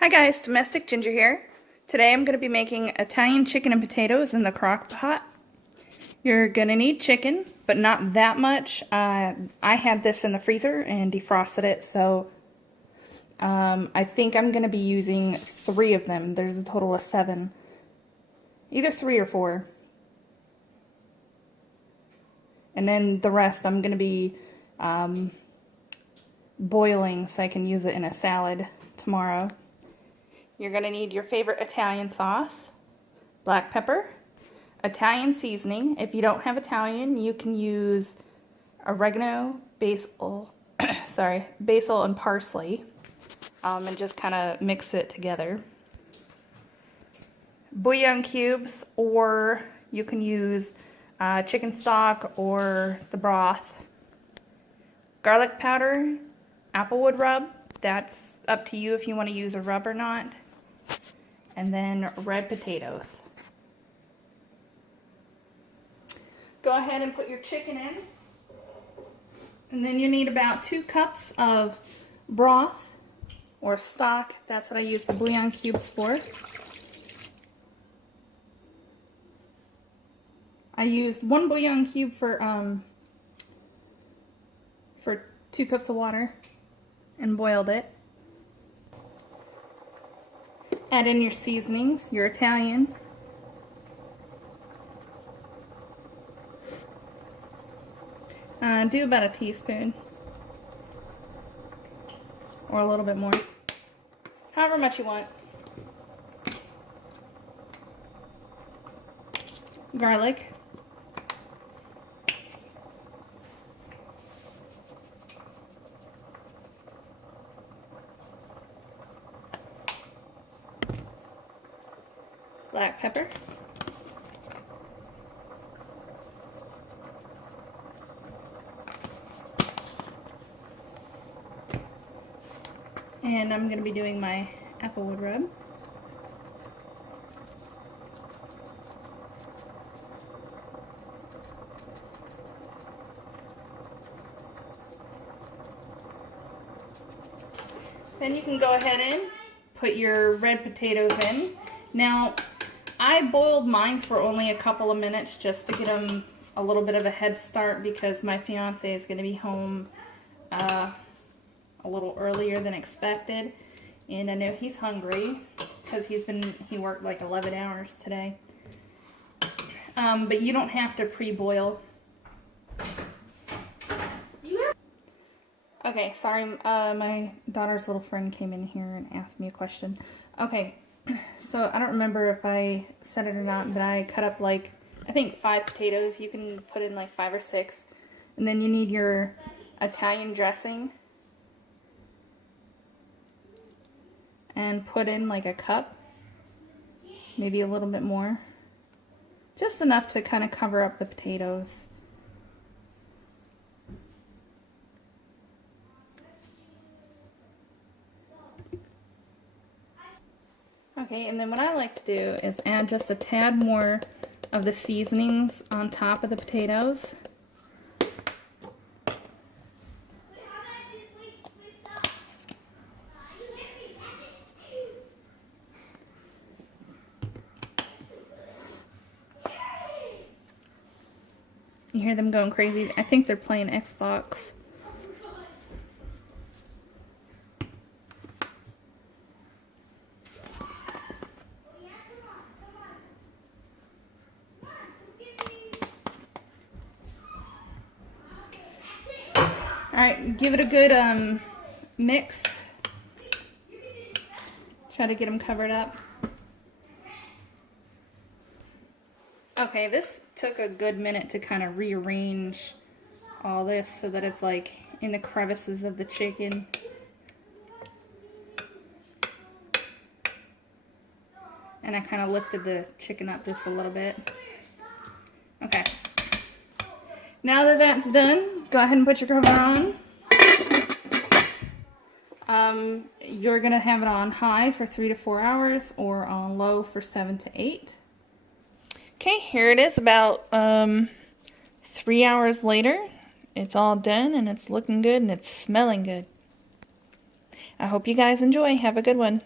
Hi guys, Domestic Ginger here. Today I'm going to be making Italian chicken and potatoes in the crock pot. You're going to need chicken, but not that much. I had this in the freezer and defrosted it, so I think I'm going to be using 3 of them. There's a total of 7. Either 3 or 4. And then the rest I'm going to be boiling so I can use it in a salad tomorrow. You're going to need your favorite Italian sauce, black pepper, Italian seasoning. If you don't have Italian, you can use oregano, basil, basil and parsley, and just kind of mix it together. Bouillon cubes, or you can use chicken stock or the broth. Garlic powder, applewood rub. That's up to you if you want to use a rub or not. And then red potatoes. Go ahead and put your chicken in. And then you need about 2 cups of broth or stock. That's what I use the bouillon cubes for. I used 1 bouillon cube for 2 cups of water and boiled it. Add in your seasonings, your Italian. Do about a teaspoon. Or a little bit more. However much you want. Garlic. Black pepper. And I'm going to be doing my applewood rub. Then you can go ahead and put your red potatoes in. Now, I boiled mine for only a couple of minutes just to get them a little bit of a head start because my fiance is going to be home a little earlier than expected, and I know he's hungry because he worked like 11 hours today. But you don't have to pre-boil. Okay, sorry, my daughter's little friend came in here and asked me a question. Okay, so I don't remember if I said it or not, but I cut up like, I think 5 potatoes. You can put in like 5 or 6. And then you need your Italian dressing. And put in like a cup. Maybe a little bit more. Just enough to kind of cover up the potatoes. Okay, and then what I like to do is add just a tad more of the seasonings on top of the potatoes. You hear them going crazy. I think they're playing Xbox. Alright, give it a good mix. Try to get them covered up. Okay, this took a good minute to kind of rearrange all this so that it's like in the crevices of the chicken. And I kind of lifted the chicken up just a little bit. Okay. Now that that's done, go ahead and put your cover on. You're going to have it on high for 3 to 4 hours or on low for 7 to 8. Okay, here it is about 3 hours later. It's all done and it's looking good and it's smelling good. I hope you guys enjoy. Have a good one.